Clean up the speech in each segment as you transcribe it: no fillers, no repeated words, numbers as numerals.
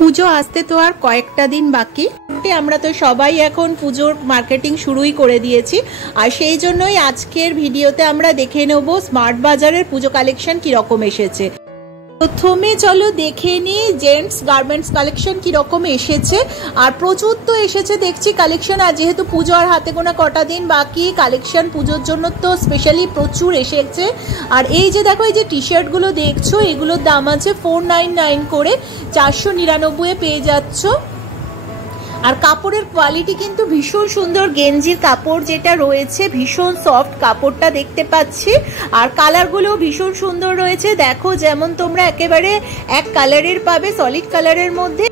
পুজো আসতে তো আর কয়েকটা দিন বাকি। আমরা তো সবাই এখন পুজোর মার্কেটিং শুরুই করে দিয়েছি, আর সেই জন্যই আজকের ভিডিওতে আমরা দেখে নেব স্মার্ট বাজারের পুজো কালেকশন কিরকম এসেছে। প্রথমে চলো দেখে নিই জেন্টস গার্মেন্টস কালেকশন কিরকম এসেছে। আর প্রচুর তো এসেছে দেখছি কালেকশন, আর যেহেতু পুজো আর হাতে গোনা কটা দিন বাকি, কালেকশন পুজোর জন্য তো স্পেশালি প্রচুর এসেছে। আর এই যে দেখো, এই যে টি শার্টগুলো দেখছো, এগুলোর দাম আছে 499 করে, 499 পেয়ে যাচ্ছ। আর কাপড়ের কোয়ালিটি কিন্তু ভীষণ সুন্দর, গেঞ্জির কাপড় যেটা রয়েছে ভীষণ সফট কাপড়টা দেখতে পাচ্ছি। আর কালারগুলো ভীষণ সুন্দর রয়েছে, দেখো যেমন তোমরা একেবারে এক কালারের পাবে, সলিড কালারের মধ্যে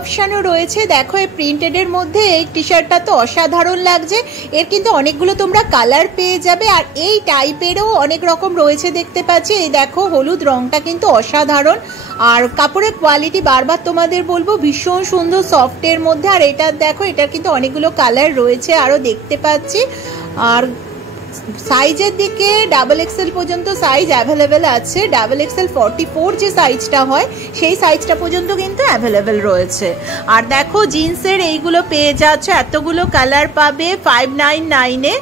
অপশনও রয়েছে। দেখো এই প্রিন্টেড এর মধ্যে এই টি শার্টটা তো অসাধারণ লাগছে, এর কিন্তু অনেকগুলো তোমরা কালার পেয়ে যাবে। আর এই টাইপেরও অনেক রকম রয়েছে দেখতে পাচ্ছি। এই দেখো হলুদ রংটা কিন্তু অসাধারণ, আর কাপড়ের কোয়ালিটি বারবার তোমাদের বলবো ভীষণ সুন্দর সফটের মধ্যে। আর এটা দেখো, এটার কিন্তু অনেকগুলো কালার রয়েছে আরো দেখতে পাচ্ছি। আর সাইজের দিকে ডাবল এক্সেল পর্যন্ত সাইজ অ্যাভেলেবেল আছে, ডাবল এক্সেল 44 যে সাইজটা হয় সেই সাইজটা পর্যন্ত কিন্তু অ্যাভেলেবেল রয়েছে। আর দেখো জিন্সের এইগুলো পেয়ে যাচ্ছে, এতগুলো কালার পাবে 599-এ।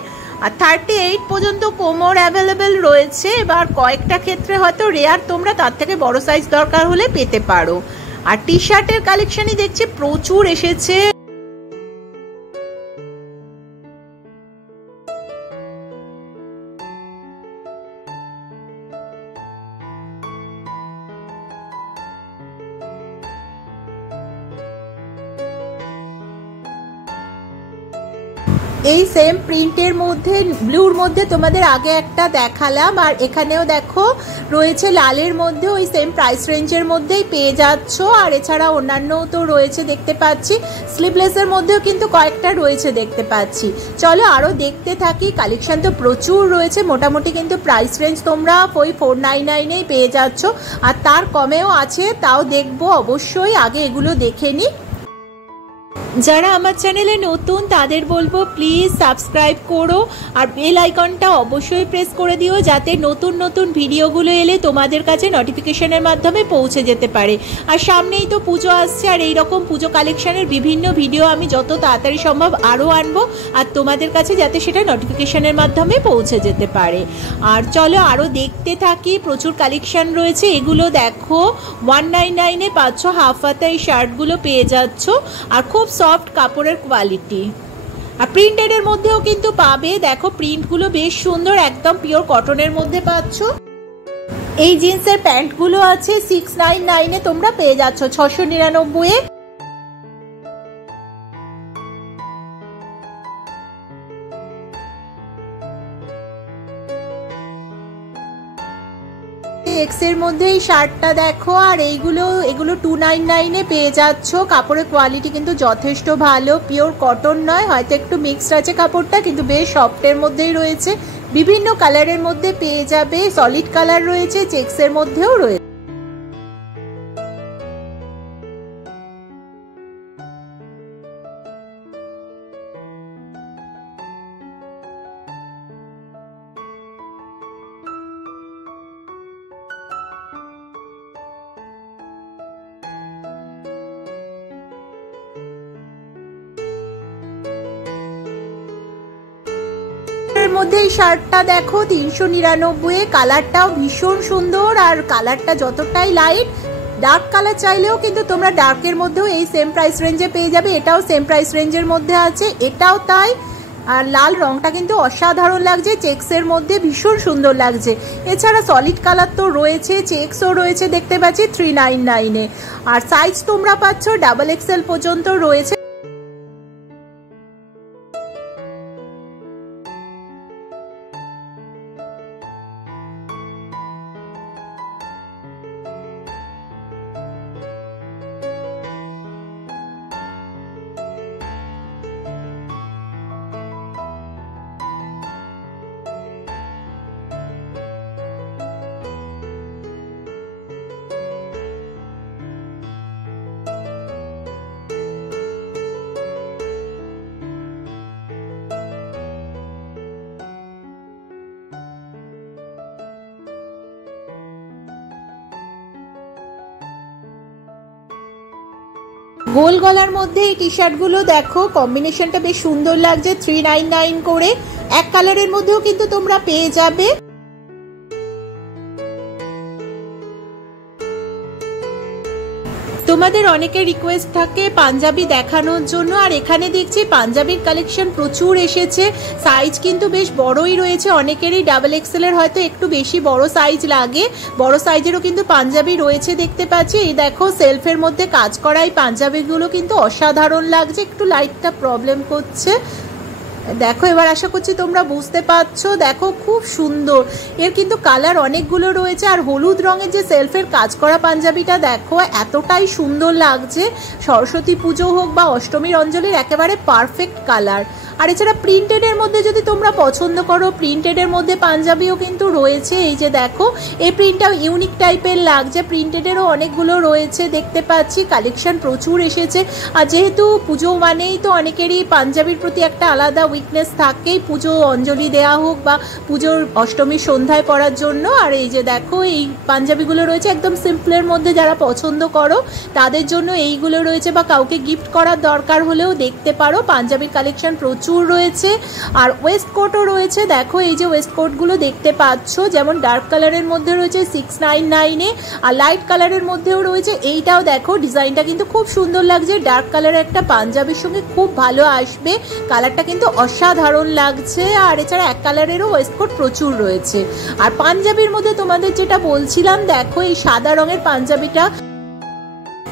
আর 38 পর্যন্ত কোমর অ্যাভেলেবেল রয়েছে। এবার কয়েকটা ক্ষেত্রে হয়তো রেয়ার, তোমরা তার থেকে বড় সাইজ দরকার হলে পেতে পারো। আর টি শার্টের কালেকশনই দেখছি প্রচুর এসেছে। এই সেম প্রিন্টের মধ্যে ব্লুর মধ্যে তোমাদের আগে একটা দেখালাম, আর এখানেও দেখো রয়েছে লালের মধ্যে, ওই সেম প্রাইস রেঞ্জের মধ্যেই পেয়ে যাচ্ছ। আর এছাড়া অন্যান্য তো রয়েছে দেখতে পাচ্ছি, স্লিভলেসের মধ্যেও কিন্তু কয়েকটা রয়েছে দেখতে পাচ্ছি। চলো আরও দেখতে থাকি, কালেকশন তো প্রচুর রয়েছে। মোটামুটি কিন্তু প্রাইস রেঞ্জ তোমরা ওই 499-এই পেয়ে যাচ্ছ, আর তার কমেও আছে, তাও দেখবো অবশ্যই। আগে এগুলো দেখে নিই। যারা আমার চ্যানেলে নতুন তাদের বলবো প্লিজ সাবস্ক্রাইব করো, আর বেল আইকনটা অবশ্যই প্রেস করে দিও, যাতে নতুন নতুন ভিডিওগুলো এলে তোমাদের কাছে নোটিফিকেশনের মাধ্যমে পৌঁছে যেতে পারে। আর সামনেই তো পুজো আসছে, আর এইরকম পুজো কালেকশনের বিভিন্ন ভিডিও আমি যত তাড়াতাড়ি সম্ভব আরও আনবো, আর তোমাদের কাছে যাতে সেটা নোটিফিকেশনের মাধ্যমে পৌঁছে যেতে পারে। আর চলো আরও দেখতে থাকি, প্রচুর কালেকশন রয়েছে। এগুলো দেখো 199-এ পাচ্ছ, হাফ হাতা এই শার্টগুলো পেয়ে যাচ্ছ, আর খুব সফট কাপড়ের কোয়ালিটি। আর প্রিন্টেড এর মধ্যেও কিন্তু পাবে, দেখো প্রিন্টগুলো বেশ সুন্দর, একদম পিওর কটনের মধ্যে পাচ্ছ। এই জিন্সের প্যান্টগুলো আছে 699-এ, তোমরা পেয়ে যাচ্ছ 699-এ। এক্স এর মধ্যে এই শার্টটা দেখো, আর এগুলো 299-এ পেয়ে যাচ্ছ। কাপড়ের কোয়ালিটি কিন্তু যথেষ্ট ভালো, পিওর কটন নয়, হয়তো একটু মিক্সড আছে কাপড়টা, কিন্তু বেশ সফটের মধ্যেই রয়েছে। বিভিন্ন কালারের মধ্যে পেয়ে যাবে, সলিড কালার রয়েছে, চেক্সের মধ্যেও রয়েছে। মধ্যে এই শার্টটা দেখো 399-এ, কালারটাও ভীষণ সুন্দর। আর কালারটা যতটাই লাইট, ডার্ক কালার চাইলেও কিন্তু তোমরা ডার্কের মধ্যেও এই সেম প্রাইস রেঞ্জে পেয়ে যাবে। এটাও সেম প্রাইস রেঞ্জের মধ্যে আছে, এটাও তাই। আর লাল রংটা কিন্তু অসাধারণ লাগছে, চেক্সের মধ্যে ভীষণ সুন্দর লাগছে। এছাড়া সলিড কালার তো রয়েছে, চেক্সও রয়েছে দেখতে পাচ্ছি 399-এ। আর সাইজ তোমরা পাচ্ছ ডাবল এক্সেল পর্যন্ত রয়েছে। গোল গলার মধ্যে এই টি শার্টগুলো দেখো কম্বিনেশনটা বেশ সুন্দর লাগছে, 399 করে। এক কালারের মধ্যেও কিন্তু তোমরা পেয়ে যাবে। তোমাদের অনেকের রিকোয়েস্ট থাকে পাঞ্জাবি দেখানোর জন্য, আর এখানে দেখছি পাঞ্জাবির কালেকশন প্রচুর এসেছে। সাইজ কিন্তু বেশ বড়ই রয়েছে, অনেকেরই ডাবল এক্সেল এর হয়তো একটু বেশি বড় সাইজ লাগে, বড় সাইজেরও কিন্তু পাঞ্জাবি রয়েছে দেখতে পাচ্ছি। এই দেখো সেলফের মধ্যে কাজ করা এই পাঞ্জাবিগুলো কিন্তু অসাধারণ লাগছে। একটু লাইটটা প্রবলেম করছে, দেখো এবার আশা করছি তোমরা বুঝতে পারছো। দেখো খুব সুন্দর, এর কিন্তু কালার অনেকগুলো রয়েছে। আর হলুদ রঙের যে সেলফের কাজ করা পাঞ্জাবিটা দেখো এতটাই সুন্দর লাগছে, সরস্বতী পুজো হোক বা অষ্টমীর অঞ্জলির একেবারে পারফেক্ট কালার। আর এছাড়া প্রিন্টেডের মধ্যে যদি তোমরা পছন্দ করো, প্রিন্টেডের মধ্যে পাঞ্জাবিও কিন্তু রয়েছে। এই যে দেখো এই প্রিন্টটাও ইউনিক টাইপের লাগছে, প্রিন্টেডেরও অনেকগুলো রয়েছে দেখতে পাচ্ছি। কালেকশন প্রচুর এসেছে। আর যেহেতু পুজো মানেই তো অনেকেরই পাঞ্জাবির প্রতি একটা আলাদা উইকনেস থাকেই, পুজো অঞ্জলি দেওয়া হোক বা পুজোর অষ্টমীর সন্ধ্যায় পরার জন্য। আর এই যে দেখো এই পাঞ্জাবিগুলো রয়েছে একদম সিম্পলের মধ্যে, যারা পছন্দ করো তাদের জন্য এইগুলো রয়েছে, বা কাউকে গিফট করার দরকার হলেও দেখতে পারো। পাঞ্জাবির কালেকশন প্রচুর রয়েছে। আর ওয়েস্ট কোটও রয়েছে, দেখো এই যে ওয়েস্ট কোটগুলো দেখতে পাচ্ছ, যেমন ডার্ক কালারের মধ্যে রয়েছে 699-এ, আর লাইট কালারের মধ্যেও রয়েছে। এইটাও দেখো ডিজাইনটা কিন্তু খুব সুন্দর লাগছে, ডার্ক কালারের একটা পাঞ্জাবির সঙ্গে খুব ভালো আসবে, কালারটা কিন্তু অসাধারণ লাগছে। আর এছাড়া এক কালারেরও ওয়েস্ট কোট প্রচুর রয়েছে। আর পাঞ্জাবির মধ্যে তোমাদের যেটা বলছিলাম, দেখো এই সাদা রঙের পাঞ্জাবিটা,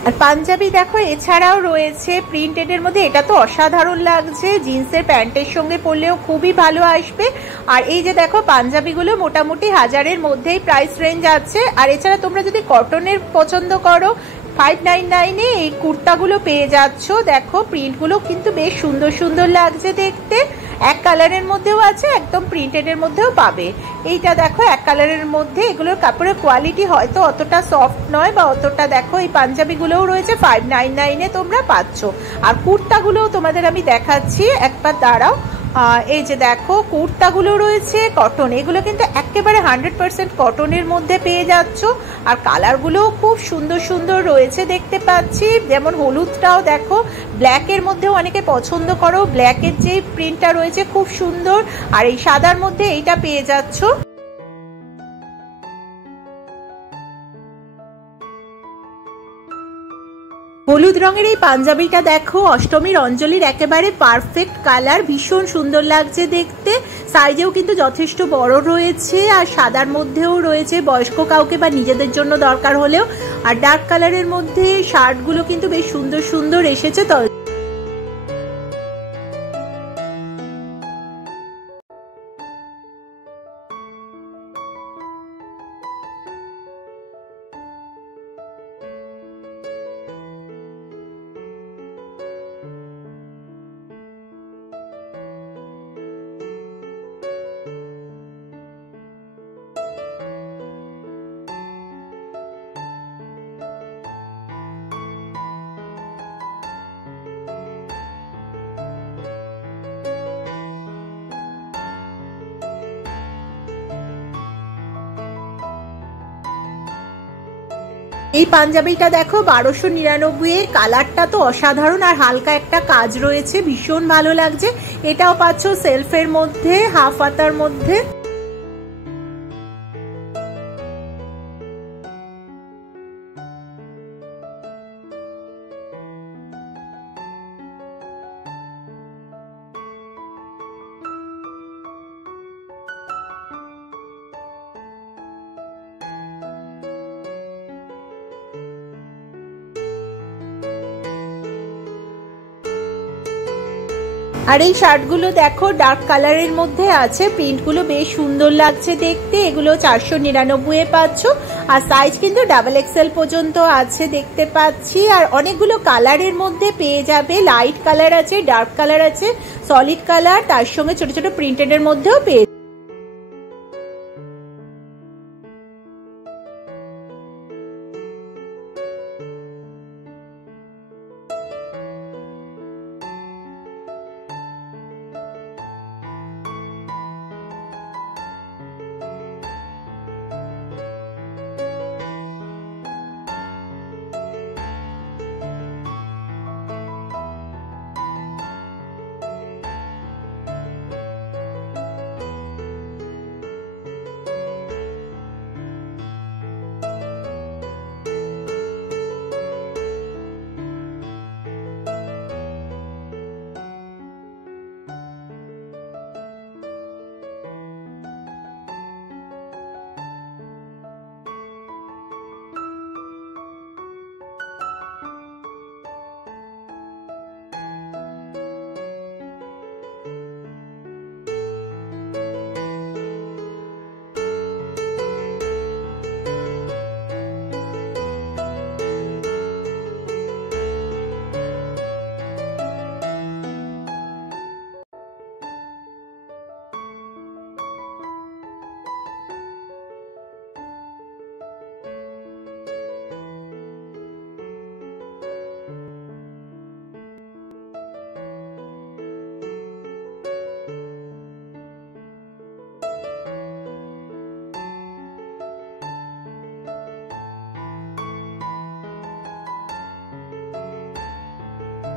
আর পাঞ্জাবি দেখো এছাড়াও রয়েছে প্রিন্টেডের মধ্যে, এটা তো অসাধারণ লাগছে, জিন্সের প্যান্টের সঙ্গে পরলেও খুবই ভালো আসবে। আর এই যে দেখো পাঞ্জাবিগুলো মোটামুটি 1000-এর মধ্যেই প্রাইস রেঞ্জ আছে। আর এছাড়া তোমরা যদি কটনের পছন্দ করো 599-এ এই কুর্তাগুলো পেয়ে যাচ্ছ। দেখো প্রিন্টগুলো কিন্তু বেশ সুন্দর সুন্দর লাগছে দেখতে, এক কালারের মধ্যেও আছে, একদম প্রিন্টেডের মধ্যেও পাবে। এইটা দেখো এক কালারের মধ্যে, এগুলোর কাপড়ের কোয়ালিটি হয়তো অতটা সফট নয় বা অতটা, দেখো এই পাঞ্জাবিগুলোও রয়েছে 599-এ তোমরা পাচ্ছ। আর কুর্তাগুলোও তোমাদের আমি দেখাচ্ছি, একবার দাঁড়াও। এই যে দেখো কুর্তাগুলো রয়েছে কটন, এগুলো কিন্তু একেবারে 100% কটনের মধ্যে পেয়ে যাচ্ছ। আর কালারগুলোও খুব সুন্দর সুন্দর রয়েছে দেখতে পাচ্ছি, যেমন হলুদটাও দেখো, ব্ল্যাকের মধ্যেও অনেকে পছন্দ করো, ব্ল্যাকের যে প্রিন্টটা রয়েছে খুব সুন্দর। আর এই সাদার মধ্যে এইটা পেয়ে যাচ্ছ। হলুদ রঙের এই পাঞ্জাবিটা দেখো অষ্টমীর অঞ্জলির একেবারে পারফেক্ট কালার, ভীষণ সুন্দর লাগছে দেখতে, সাইজেও কিন্তু যথেষ্ট বড় রয়েছে। আর সাদার মধ্যেও রয়েছে বয়স্ক কাউকে বা নিজেদের জন্য দরকার হলেও। আর ডার্ক কালারের মধ্যে শার্টগুলো কিন্তু বেশ সুন্দর সুন্দর এসেছে। এই পাঞ্জাবিটা দেখো 1299-এর, কালারটা তো অসাধারণ, আর হালকা একটা কাজ রয়েছে, ভীষণ ভালো লাগছে। এটাও পাচ্ছ সেলফের মধ্যে, হাফ হাতার মধ্যে। আর এই শার্টগুলো দেখো ডার্ক কালারের মধ্যে আছে, প্রিন্টগুলো বেশ সুন্দর লাগছে দেখতে, এগুলো 499-এ পাচ্ছ। আর সাইজ কিন্তু ডাবল এক্সেল পর্যন্ত আছে দেখতে পাচ্ছি। আর অনেকগুলো কালারের মধ্যে পেয়ে যাবে, লাইট কালার আছে, ডার্ক কালার আছে, সলিড কালার, তার সঙ্গে ছোট ছোট প্রিন্টেডের মধ্যেও পেয়ে।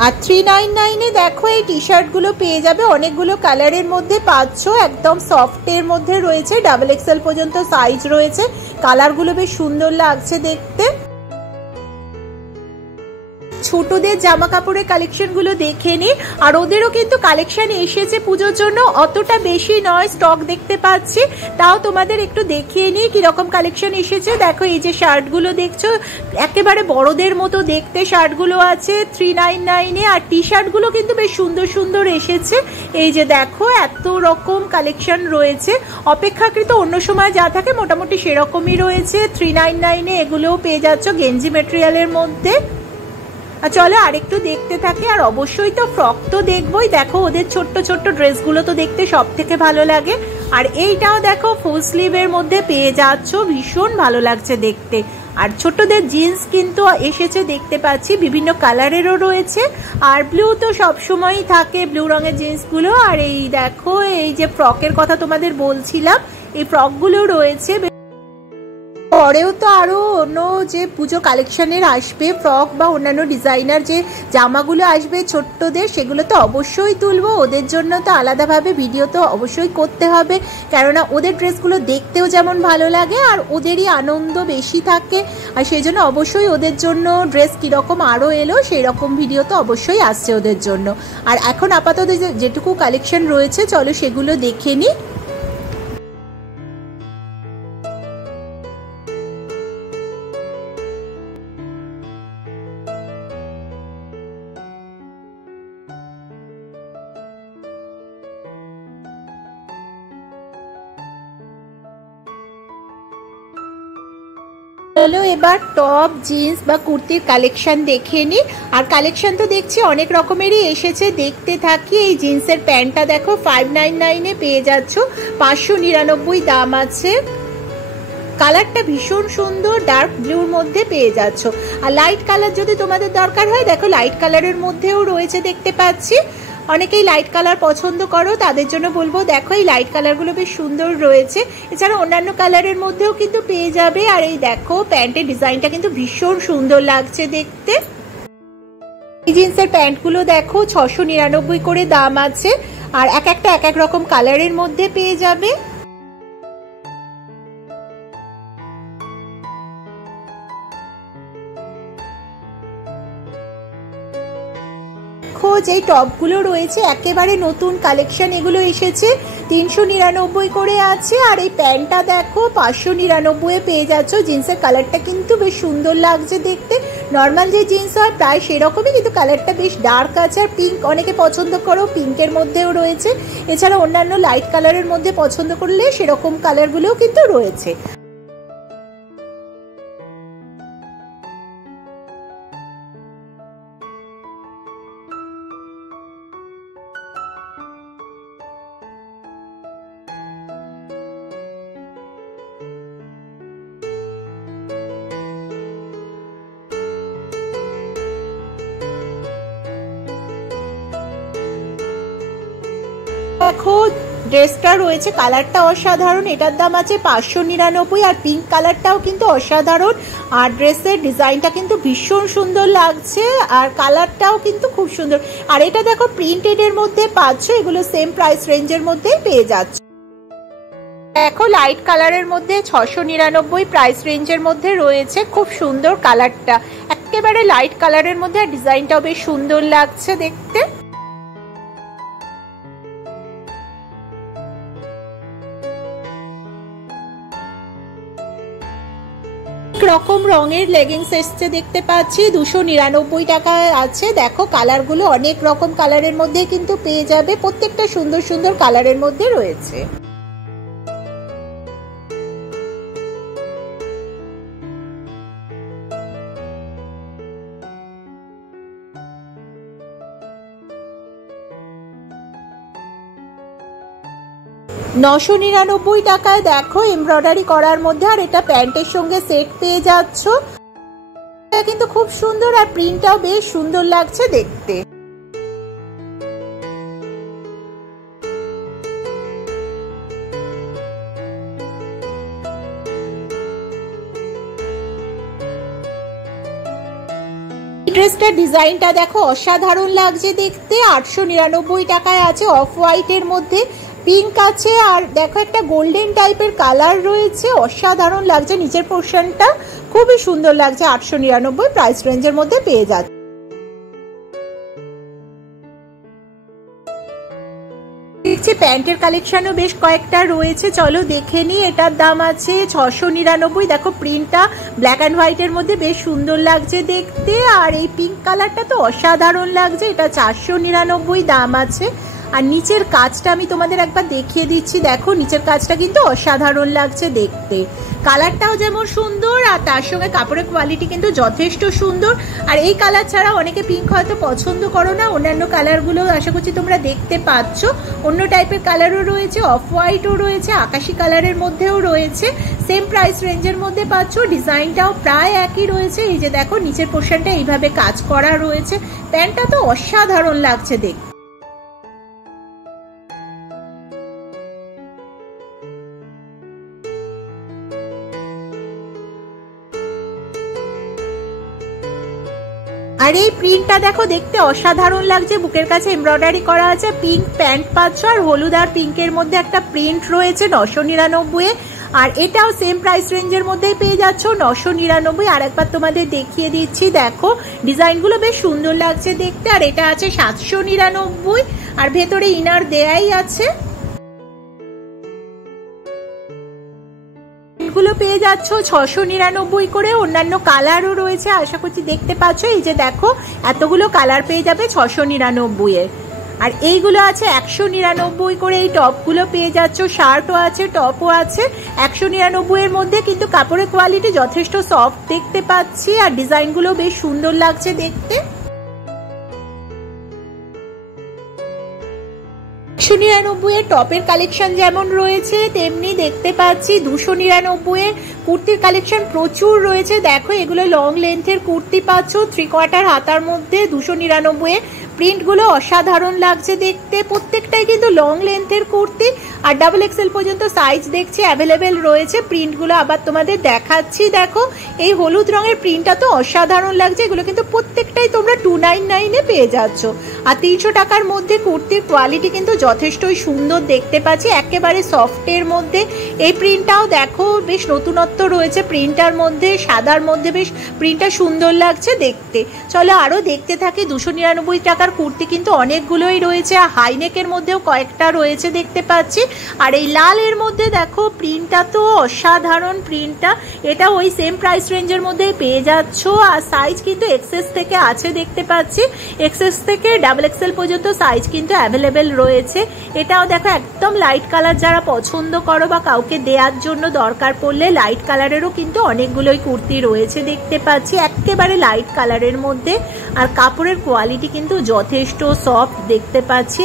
আর 399 এ দেখো এই টি শার্ট গুলো পেয়ে যাবে, অনেকগুলো কালারের মধ্যে পাচ্ছ, একদম সফটের মধ্যে রয়েছে, ডাবল এক্সেল পর্যন্ত সাইজ রয়েছে, কালারগুলো বেশ সুন্দর লাগছে দেখতে। ছোটদের জামা কাপড়ের কালেকশন গুলো দেখে নি, আর ওদেরও কিন্তু কালেকশন এসেছে পুজোর জন্য, অতটা বেশি নয়, স্টক দেখতে পাচ্ছি, তাও তোমাদের একটু দেখিয়ে নি কিরকম কালেকশন এসেছে। দেখো এই যে শার্ট গুলো দেখছো একেবারে বড়দের মতো দেখতে শার্ট গুলো আছে 399 এ, আর টি শার্ট গুলো কিন্তু বেশ সুন্দর সুন্দর এসেছে। এই যে দেখো এত রকম কালেকশন রয়েছে, অপেক্ষাকৃত অন্য সময় যা থাকে মোটামুটি সেরকমই রয়েছে। 399 এ এগুলোও পেয়ে যাচ্ছ গেঞ্জি মেটেরিয়ালের মধ্যে। আর চলো আরেকটু দেখতে থাকি, আর অবশ্যই তো ফ্রক তো দেখবোই। দেখো ওদের ছোট্ট ছোট্ট ড্রেসগুলো তো দেখতে সব থেকে ভালো লাগে, আর এইটাও দেখো ফুল স্লিভের মধ্যে পেয়ে যাচ্ছ, ভীষণ ভালো লাগছে দেখতে। আর ছোটদের জিন্স কিন্তু এসেছে দেখতে পাচ্ছি, বিভিন্ন কালারেরও রয়েছে, আর ব্লু তো সবসময়ই থাকে, ব্লু রঙের জিন্সগুলো। আর এই দেখো এই যে ফ্রকের কথা তোমাদের বলছিলাম, এই ফ্রকগুলো রয়েছে। পরেও তো আরো অন্য যে পুজো কালেকশনের আসবে ফ্রক বা অন্যান্য ডিজাইনার যে জামাগুলো আসবে ছোট্টদের, সেগুলো তো অবশ্যই তুলবো, ওদের জন্য তো আলাদাভাবে ভিডিও তো অবশ্যই করতে হবে, কেননা ওদের ড্রেসগুলো দেখতেও যেমন ভালো লাগে আর ওদেরই আনন্দ বেশি থাকে, আর সেই জন্য অবশ্যই ওদের জন্য ড্রেস কীরকম আরও এলো সেই রকম ভিডিও তো অবশ্যই আসছে ওদের জন্য। আর এখন আপাতত যেটুকু কালেকশন রয়েছে চলো সেগুলো দেখে নিই। চলো এবার টপ জিন্স বা কুর্তির কালেকশন দেখে নি। আর কালেকশন তো দেখছি অনেক রকমেরই এসেছে, দেখতে থাকি। এই জিন্সের প্যান্টটা দেখো 599 এ পেয়ে যাচ্ছ, 599 দাম আছে। কালারটা ভীষণ সুন্দর, ডার্ক ব্লুর মধ্যে পেয়ে যাচ্ছ। আর লাইট কালার যদি তোমাদের দরকার হয় দেখো লাইট কালারের মধ্যেও রয়েছে দেখতে পাচ্ছি, অনেকেই লাইট কালার পছন্দ করো তাদের জন্য বলবো দেখো এই লাইট কালারগুলো বেশ সুন্দর রয়েছে। এছাড়া অন্যান্য কালারের মধ্যেও কিন্তু পেয়ে যাবে। আর এই দেখো প্যান্টের ডিজাইনটা কিন্তু ভীষণ সুন্দর লাগছে দেখতে। এই জিন্সের প্যান্টগুলো দেখো 699 করে দাম আছে, আর এক একটা এক এক রকম কালারের মধ্যে পেয়ে যাবে। যেই টপগুলো রয়েছে একেবারে নতুন কালেকশন, এগুলো এসেছে 399 করে আছে। আর এই প্যান্টটা দেখো 599 এ পেয়ে যাচ্ছ। জিন্সের কালারটা কিন্তু বেশ সুন্দর লাগছে দেখতে, নর্মাল যে জিন্স হয় প্রায় সেরকমই, কিন্তু কালারটা বেশ ডার্ক আছে। আর পিঙ্ক অনেকে পছন্দ করো, পিঙ্কের মধ্যেও রয়েছে। এছাড়া অন্যান্য লাইট কালারের মধ্যে পছন্দ করলে সেরকম কালারগুলোও কিন্তু রয়েছে। দেখো ড্রেসটা রয়েছে, কালারটা অসাধারণ, এটার দাম আছে 599। আর পিঙ্ক কালারটাও কিন্তু অসাধারণ, আর ড্রেসের ডিজাইনটা কিন্তু ভীষণ সুন্দর লাগছে, আর কালারটাও কিন্তু খুব সুন্দর। আর এটা দেখো প্রিন্টেড এর মধ্যে পাচ্ছ, এগুলো সেম প্রাইস রেঞ্জের মধ্যেই পেয়ে যাচ্ছ। দেখো লাইট কালারের মধ্যে 699 প্রাইস রেঞ্জের মধ্যে রয়েছে, খুব সুন্দর কালারটা, একেবারে লাইট কালারের মধ্যে। আর ডিজাইনটাও বেশ সুন্দর লাগছে দেখতে। রকম রঙের লেগিংস এসছে দেখতে পাচ্ছি, 299 টাকা আছে। দেখো কালারগুলো অনেক রকম কালারের মধ্যে কিন্তু পেয়ে যাবে, প্রত্যেকটা সুন্দর সুন্দর কালারের মধ্যে রয়েছে। $999 টাকায় দেখো এমব্রয়ডারি করার মধ্যে, আর এটা প্যান্টের সঙ্গে সেট পেয়ে যাচ্ছ। এটা কিন্তু খুব সুন্দর, আর প্রিন্টটাও বেশ সুন্দর লাগছে দেখতে। ড্রেসটার ডিজাইনটা দেখো অসাধারণ লাগছে দেখতে। 899 টাকায় আছে, অফ হোয়াইটের মধ্যে পিঙ্ক আছে, আর দেখো একটা গোল্ডেন টাইপের কালার রয়েছে, অসাধারণ লাগছে। নিচের পোর্শনটা খুবই সুন্দর লাগছে। 899 প্রাইস রেঞ্জের মধ্যে পেয়ে যাচ্ছে। দেখছি প্যান্টের কালেকশনও বেশ কয়েকটা রয়েছে, চলো দেখে নিই। এটার দাম আছে 699। দেখো প্রিন্টটা ব্ল্যাক অ্যান্ড হোয়াইটের মধ্যে বেশ সুন্দর লাগছে দেখতে, আর এই পিঙ্ক কালারটা তো অসাধারণ লাগছে। এটা 499 দাম আছে। আর নিচের কাজটা আমি তোমাদের একবার দেখিয়ে দিচ্ছি। দেখো নিচের কাজটা কিন্তু অসাধারণ লাগছে দেখতে, কালারটাও যেমন সুন্দর আর তার সঙ্গে কাপড়ের কোয়ালিটি কিন্তু যথেষ্ট সুন্দর। আর এই কালার ছাড়া অনেকে পিঙ্ক হয়তো পছন্দ করো না, অন্যান্য কালারগুলো আশা করছি তোমরা দেখতে পাচ্ছ। অন্য টাইপের কালারও রয়েছে, অফ হোয়াইটও রয়েছে, আকাশি কালারের মধ্যেও রয়েছে। সেম প্রাইস রেঞ্জের মধ্যে পাচ্ছ। ডিজাইনটাও প্রায় একই রয়েছে। এই যে দেখো নিচের পোর্শনটা এইভাবে কাজ করা রয়েছে। প্যান্টটা তো অসাধারণ লাগছে দেখতে। আর এই প্রিন্টটা দেখো দেখতে অসাধারণ লাগছে, বুকের কাছে এমব্রয়ডারি করা আছে। পিঙ্ক প্যান্ট পাচ্ছ, আর হলুদ আর পিঙ্কের মধ্যে একটা প্রিন্ট রয়েছে 999। আর এটাও সেম প্রাইস রেঞ্জের মধ্যেই পেয়ে যাচ্ছ 999। আর একবার তোমাদের দেখিয়ে দিচ্ছি, দেখো ডিজাইনগুলো বেশ সুন্দর লাগছে দেখতে। আর এটা আছে 799, আর ভেতরে ইনার দেয়াই আছে। গুলো পেয়ে যাচ্ছ 699 করে। অন্যান্য কালারও রয়েছে, আশা করছি দেখতে পাচ্ছ। এই যে দেখো এতগুলো কালার পেয়ে যাবে 699 এ। আর এইগুলো আছে 199 করে। এই টপগুলো পেয়ে যাচ্ছ, শার্টও আছে, টপও আছে 199 এর মধ্যে। কিন্তু কাপড়ের কোয়ালিটি যথেষ্ট সফট দেখতে পাচ্ছি, আর ডিজাইনগুলো বেশ সুন্দর লাগছে দেখতে। 199 এর টপের কালেকশন যেমন রয়েছে তেমনি দেখতে পাচ্ছি 299 এর কুর্তির কালেকশন প্রচুর রয়েছে। দেখো এগুলো লং লেন্থের কুর্তি পাচ্ছ, 3/4 হাতার মধ্যে 299 এ। প্রিন্টগুলো অসাধারণ লাগছে দেখতে, প্রত্যেকটাই কিন্তু লং লেন্থের কুর্তি। আর ডাবল এক্সেল পর্যন্ত সাইজ দেখছি অ্যাভেলেবেল রয়েছে। প্রিন্টগুলো আবার তোমাদের দেখাচ্ছি। দেখো এই হলুদ রঙের প্রিন্টটা তো অসাধারণ লাগছে। এগুলো কিন্তু প্রত্যেকটাই তোমরা 299 এ পেয়ে যাচ্ছ। আর 300 টাকার মধ্যে কুর্তির কোয়ালিটি কিন্তু যথেষ্টই সুন্দর দেখতে পাচ্ছি, একেবারে সফটের মধ্যে। এই প্রিন্টটাও দেখো বেশ নতুনত্ব রয়েছে প্রিন্টার মধ্যে, সাদার মধ্যে বেশ প্রিন্টটা সুন্দর লাগছে দেখতে। চলো আরো দেখতে থাকি। 299 টাকার কুর্তি কিন্তু অনেকগুলোই রয়েছে, হাইনেকের মধ্যেও কয়েকটা রয়েছে দেখতে পাচ্ছি। আর এই লালের মধ্যে দেখো প্রিন্টটা তো অসাধারণ প্রিন্টটা। এটা ওই সেম প্রাইস রেঞ্জের মধ্যে পেয়ে যাচ্ছ। আর সাইজ কিন্তু এক্সেস থেকে আছে দেখতে পাচ্ছি, এক্সেস থেকে ডাবল এক্সেল পর্যন্ত সাইজ কিন্তু অ্যাভেলেবেল রয়েছে। এটাও দেখো একদম লাইট কালার, যারা পছন্দ করো বা কাউকে দেওয়ার জন্য দরকার পড়লে লাইট কালারেরও কিন্তু অনেকগুলোই কুর্তি রয়েছে দেখতে পাচ্ছি, একেবারে লাইট কালারের মধ্যে। আর কাপড়ের কোয়ালিটি কিন্তু যথেষ্ট সফট দেখতে পাচ্ছি।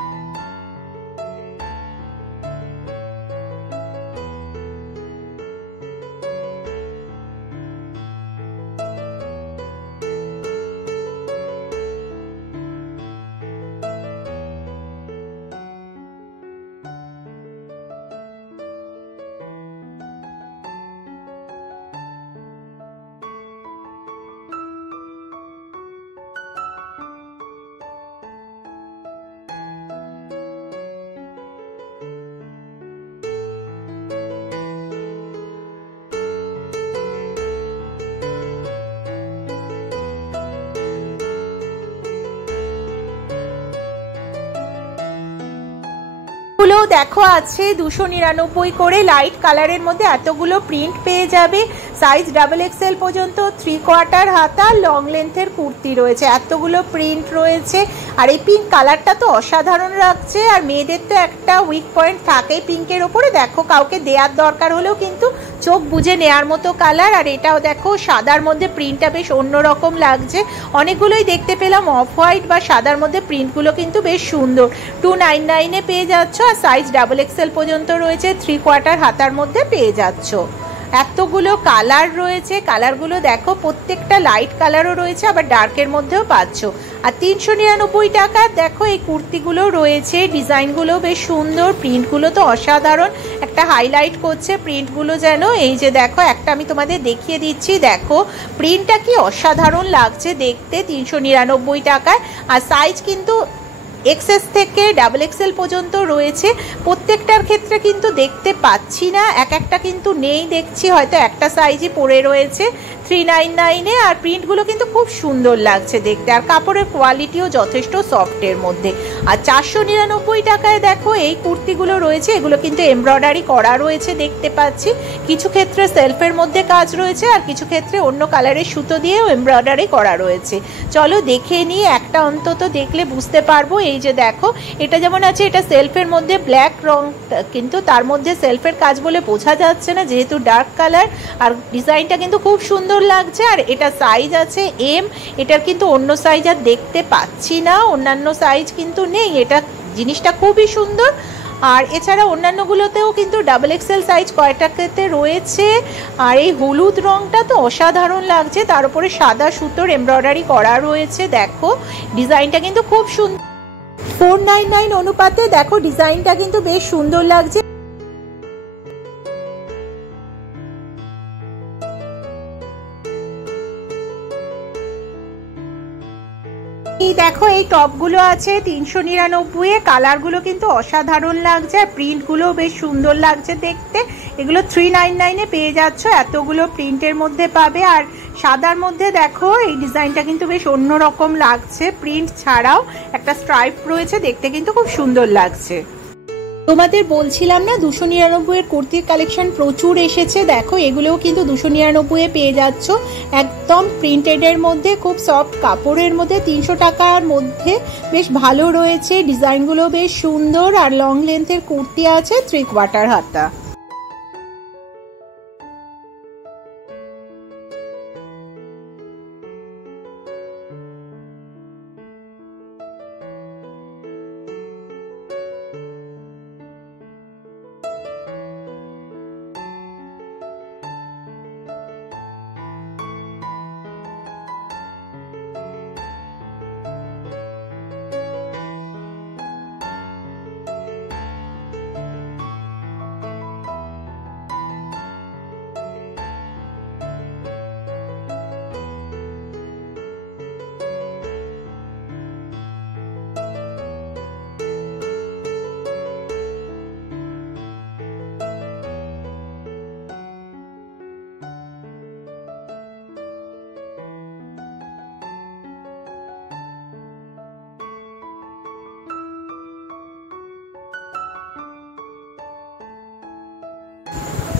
দেখো আছে 299 করে, লাইট কালারের মধ্যে এতগুলো প্রিন্ট পেয়ে যাবে। সাইজ ডাবল এক্সেল পর্যন্ত, 3/4 হাতা লং লেন্থের কুর্তি রয়েছে, এতগুলো প্রিন্ট রয়েছে। আর এই পিঙ্ক কালারটা তো অসাধারণ লাগছে। আর মেয়েদের তো একটা উইক পয়েন্ট থাকেই পিঙ্কের ওপরে। দেখো কাউকে দেওয়ার দরকার হলেও কিন্তু চোখ বুঝে নেওয়ার মতো কালার। আর এটাও দেখো সাদার মধ্যে প্রিন্টটা বেশ অন্যরকম লাগছে। অনেকগুলোই দেখতে পেলাম অফ হোয়াইট বা সাদার মধ্যে, প্রিন্টগুলো কিন্তু বেশ সুন্দর। 299 এ পেয়ে যাচ্ছ। আর সাইজ ডাবল এক্সেল পর্যন্ত রয়েছে, 3/4 হাতার মধ্যে পেয়ে যাচ্ছ। এতগুলো কালার রয়েছে, কালারগুলো দেখো প্রত্যেকটা লাইট কালারও রয়েছে, আবার ডার্কের মধ্যেও পাচ্ছ। আর 399 টাকার দেখো এই কুর্তিগুলো রয়েছে, ডিজাইনগুলো বেশ সুন্দর, প্রিন্টগুলো তো অসাধারণ, একটা হাইলাইট করছে প্রিন্টগুলো যেন। এই যে দেখো একটা আমি তোমাদের দেখিয়ে দিচ্ছি, দেখো প্রিন্টটা কি অসাধারণ লাগছে দেখতে 399 টাকায়। আর সাইজ কিন্তু এক্সএস থেকে XXL পর্যন্ত রয়েছে, প্রত্যেকটার ক্ষেত্রে কিন্তু দেখতে পাচ্ছি না, এক একটা কিন্তু নেই দেখছি, হয়তো একটা সাইজই পড়ে রয়েছে 399-এ। আর প্রিন্টগুলো কিন্তু খুব সুন্দর লাগছে দেখতে, আর কাপড়ের কোয়ালিটিও যথেষ্ট সফটের মধ্যে। আর 499 টাকায় দেখো এই কুর্তিগুলো রয়েছে, এগুলো কিন্তু এমব্রয়ডারি করা রয়েছে দেখতে পাচ্ছি, কিছু ক্ষেত্রে সেলফের মধ্যে কাজ রয়েছে আর কিছু ক্ষেত্রে অন্য কালারের সুতো দিয়েও এমব্রয়ডারি করা রয়েছে। চলো দেখে নিই, একটা অন্তত দেখলে বুঝতে পারবো। এই যে দেখো এটা যেমন আছে, এটা সেলফের মধ্যে ব্ল্যাক রং, কিন্তু তার মধ্যে সেলফের কাজ বলে বোঝা যাচ্ছে না যেহেতু ডার্ক কালার, আর ডিজাইনটা কিন্তু খুব সুন্দর লাগছে। আর এটা সাইজ আছে এম, এটার কিন্তু অন্য সাইজ আর দেখতে পাচ্ছি না, অন্যান্য সাইজ কিন্তু নেই, এটা জিনিসটা খুবই সুন্দর। আর এছাড়া অন্যান্যগুলোতেও কিন্তু XXL সাইজ কয়টাতে রয়েছে। আর এই হলুদ রংটা তো অসাধারণ লাগছে, তার উপরে সাদা সুতোর এমব্রয়ডারি করা রয়েছে, দেখো ডিজাইনটা কিন্তু খুব সুন্দর। 499 অনুপাতে দেখো ডিজাইনটা কিন্তু বেশ সুন্দর লাগছে। দেখো এই টপগুলো আছে 399-এ, কালারগুলো কিন্তু অসাধারণ লাগছে, আর প্রিন্টগুলো বেশ সুন্দর লাগছে দেখতে। এগুলো 399-এ পেয়ে যাচ্ছ, এতগুলো প্রিন্টের মধ্যে পাবে। আর সাদার মধ্যে দেখো এই ডিজাইনটা কিন্তু বেশ অন্যরকম লাগছে, প্রিন্ট ছাড়াও একটা স্ট্রাইপ রয়েছে, দেখতে কিন্তু খুব সুন্দর লাগছে। তোমাদের বলছিলাম না 299-এর কুর্তির কালেকশন প্রচুর এসেছে, দেখো এগুলোও কিন্তু 299-এ পেয়ে যাচ্ছ, একদম প্রিন্টেডের মধ্যে, খুব সফট কাপড়ের মধ্যে, 300 টাকার মধ্যে বেশ ভালো রয়েছে, ডিজাইনগুলো বেশ সুন্দর। আর লং লেন্থের কুর্তি আছে 3/4 হাতা।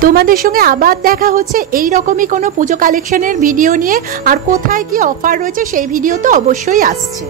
তোমাদের সঙ্গে আবার দেখা হচ্ছে এই রকমই কোনো পুজো কালেকশনের ভিডিও নিয়ে, আর কোথায় কি অফার রয়েছে সেই ভিডিও তো অবশ্যই আসছে।